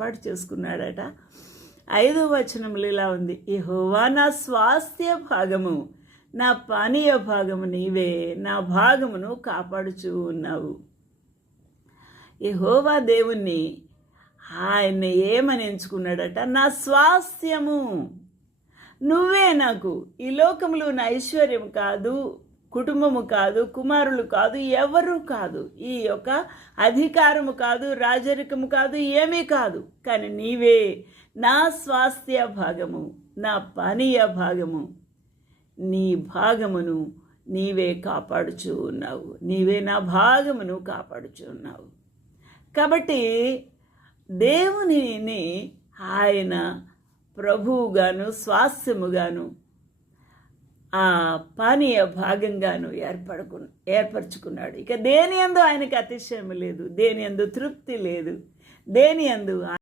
ఏర్పాటు చేసుకున్నాడట. ఐదో వచనములు ఇలా ఉంది యెహోవా నా స్వాస్థ్య భాగము నా పానీయ భాగము నీవే నా భాగమును కాపాడుచూ ఉన్నావు. యెహోవా దేవుణ్ణి ఆయన ఏమని ఎంచుకున్నాడట నా స్వాస్థ్యము నువ్వే నాకు ఈ లోకములో నా ఐశ్వర్యం కాదు. కుటుంబము కాదు కుమారులు కాదు ఎవరు కాదు. ఈ యొక్క అధికారము కాదు రాజరికము కాదు ఏమీ కాదు. కానీ నీవే నా స్వాస్థ్య భాగము నా పానీయ భాగము. నీ భాగమును నీవే కాపాడుచూ ఉన్నావు. నీవే నా భాగమును కాపాడుచూ ఉన్నావు. కాబట్టి దేవునిని ఆయన ప్రభువుగాను స్వాస్థ్యముగాను ఆ పానీయ భాగంగాను ఏర్పడుకు ఏర్పరచుకున్నాడు. ఇక దేని ఎందు ఆయనకి అతిశయం లేదు దేని ఎందు తృప్తి లేదు దేని ఎందు